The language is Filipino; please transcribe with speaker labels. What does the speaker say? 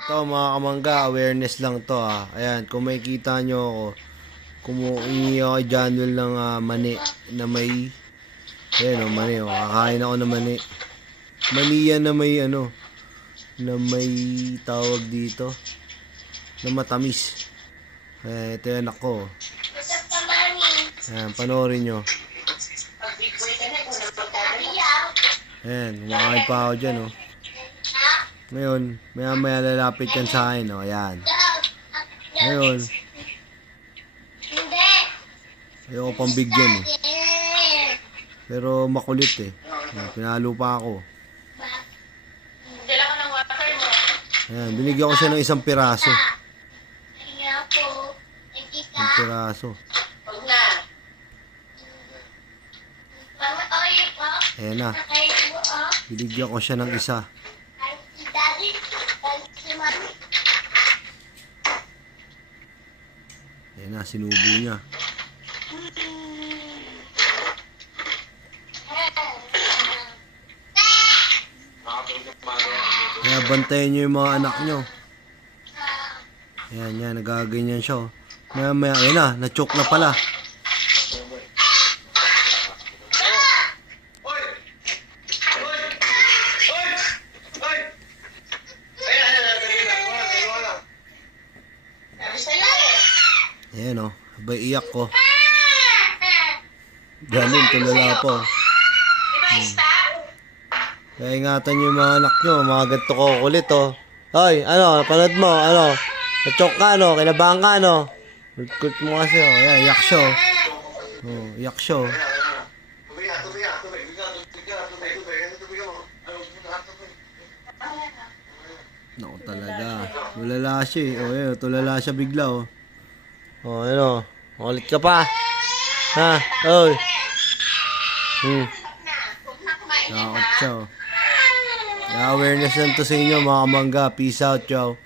Speaker 1: Ito mga kamangga, awareness lang to ah. Ayan, kung makikita nyo ako, kumuhingi ako kay Januel ng ah, mani na may, ayan o, mani o, kakain ako ng mani. Mani yan na may ano, na may tawag dito, na matamis. Eh, ito yan ako. Ayan, panoorin nyo. Ayan, kumakain pa ako dyan oh. Ngayon, maya maya lalapit yan sa akin oh, ayan. Ngayon,
Speaker 2: Hindi.
Speaker 1: ayoko pang bigyan eh. Pero makulit eh. Ayan, pinalo pa ako.
Speaker 2: Dala ko ng water mo.
Speaker 1: Ayan, binigyan ko siya ng isang piraso. Isang piraso. Ayan na,
Speaker 2: oh.
Speaker 1: binigyan ko siya ng isa. Ayan na, sinubo niya. Kaya bantayan niyo yung mga anak niyo. Ayan, yan, nagaganyan siya. oh. Maya maya, ayan na, na-choke na pala. Ayan o, abay iyak ko. Ganun, tulala po.
Speaker 2: Stop?
Speaker 1: Kaya ingatan niyo yung mga anak niyo, mga ganito ko kulit oh. Hoy, ano, panood mo, ano, na-choke ka, ano, kinabahan ka, ano. Kulit mo kasi, oh, ayan, iyak siya, oh. Oh, iyak siya, oh. Naku talaga. Tulala siya eh. Oh, ayun, tulala siya bigla oh. Oh, ano? Ulit ka pa. Ha? Oy. Hmm. Siya oh. Kaya awareness lang to sa inyo mga kamangga. Peace out, yo.